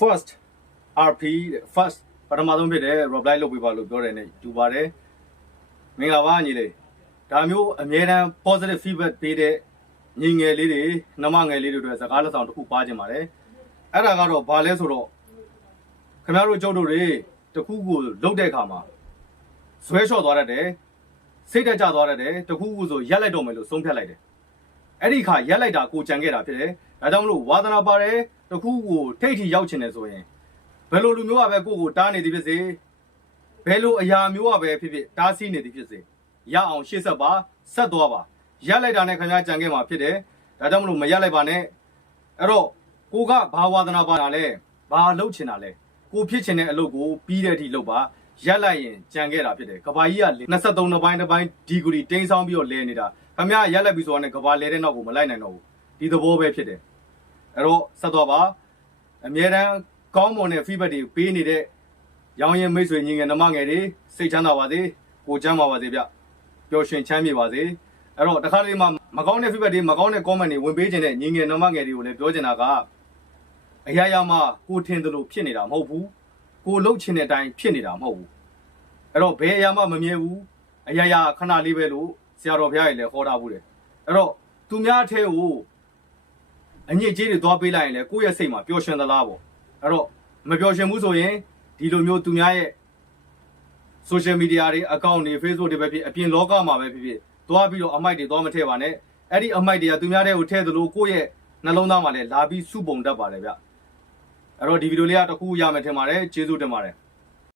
first RP first ပထမဆုံးဖြစ်တဲ့ reply လုပ်ပေးပါလို့ပြောတယ်နဲ့ယူပါတယ်မင်္ဂလာပါညီလေးဒါမျိုးအမြဲတမ်း positive feedback ပေးတဲ့ညီငယ်လေးတွေနှမငယ်လေးတွေအတွက်စကားလက်ဆောင်တစ်ခုပါခြင်းပါတယ်အဲ့ဒါကတော့ဘာလဲဆိုတော့ခင်ဗျားတို့ကျုပ်တို့တွေတစ်ခုခုလုတ်တဲ့အခါမှာဇွဲလျှော့သွားတတ်တယ်စိတ်တက်ကြသွားတတ်တယ်တစ်ခုခုဆိုရက်လိုက်တော့မယ်လို့ဆုံးဖြတ်လိုက်တယ်အဲ့ဒီခါရက်လိုက်တာကိုကြံခဲ့တာဖြစ်တယ်။ဒါကြောင့်မလို့ဝါသနာပါတယ် တခုကိုထိတ်ထီရောက်ချင်တယ်ဆိုရင်ဘယ်လိုလူမျိုးကပဲကိုယ့်ကိုတားနေသည်ဖြစ်စေဘယ်လိုအရာမျိုးကပဲဖြစ်ဖြစ်တားဆီးနေသည်ဖြစ်စေရအောင်ရှေ့ဆက်ပါဆက်သွားပါရက်လိုက်တာနဲ့ခင်ဗျားကြံခဲ့မှာဖြစ်တယ်။ဒါကြောင့်မလို့မရက်လိုက်ပါနဲ့အဲ့တော့ကိုကဘာဝါသနာပါတာလဲဘာလုပ်ချင်တာလဲကိုဖြစ်ချင်တဲ့အလုပ်ကိုပြီးတဲ့အထိလုပ်ပါရက်လိုက်ရင်ကြံခဲ့တာဖြစ်တယ်။ကဘာကြီးက23နှစ်ပိုင်းတစ်ပိုင်းဒီဂရီတင်းဆောင်ပြီးတော့လဲနေတာခင်ဗျားရက်လိုက်ပြီဆိုတာနဲ့ကဘာလဲတဲ့နောက်ကိုမလိုက်နိုင်တော့ဘူးဒီသဘောပဲဖြစ်တယ်။ အဲ့တော့ဆက်သွားပါအမြဲတမ်းကောင်းမွန်တဲ့ feedback တွေပေးနေတဲ့ရောင်းရင်မိတ်ဆွေညီငယ်နှမငယ်တွေစိတ်ချမ်းသာပါစေကိုချမ်းသာပါစေဗျပျော်ရွှင်ချမ်းမြေပါစေအဲ့တော့တခါတလေမှမကောင်းတဲ့ feedback တွေမကောင်းတဲ့ comment တွေဝင်ပေးခြင်းတဲ့ညီငယ်နှမငယ်တွေကိုလည်းပြောချင်တာကအရာရာမှာကိုထင်တယ်လို့ဖြစ်နေတာမဟုတ်ဘူးကိုလှုပ်ချင်တဲ့အတိုင်းဖြစ်နေတာမဟုတ်ဘူးအဲ့တော့ဘယ်အရာမှမမြဲဘူးအရာရာခဏလေးပဲလို့ဆရာတော်ဘုရားကြီးလည်းဟောထားဘူးတယ်အဲ့တော့သူများအထဲကို အညစ်အကြေးတွေသွားပေးလိုက်ရင်လည်းကိုယ့်ရဲ့စိတ်မှာပျော်ရွှင်သလားပေါ့အဲ့တော့မပျော်ရွှင်ဘူးဆိုရင်ဒီလိုမျိုးသူများရဲ့ social media တွေ account တွေ Facebook တွေပဲဖြစ်အပြင်လောကမှာပဲဖြစ်ဖြစ်သွားပြီးတော့အမိုက်တွေသွားမထည့်ပါနဲ့အဲ့ဒီအမိုက်တွေကသူများတဲ့ကိုထည့်သလိုကိုယ့်ရဲ့နှလုံးသားမှာလည်းလာပြီးစုပုံတတ်ပါတယ်ဗျအဲ့တော့ဒီဗီဒီယိုလေးကတစ်ခုရမယ်ထင်ပါတယ်ကျေးဇူးတင်ပါတယ်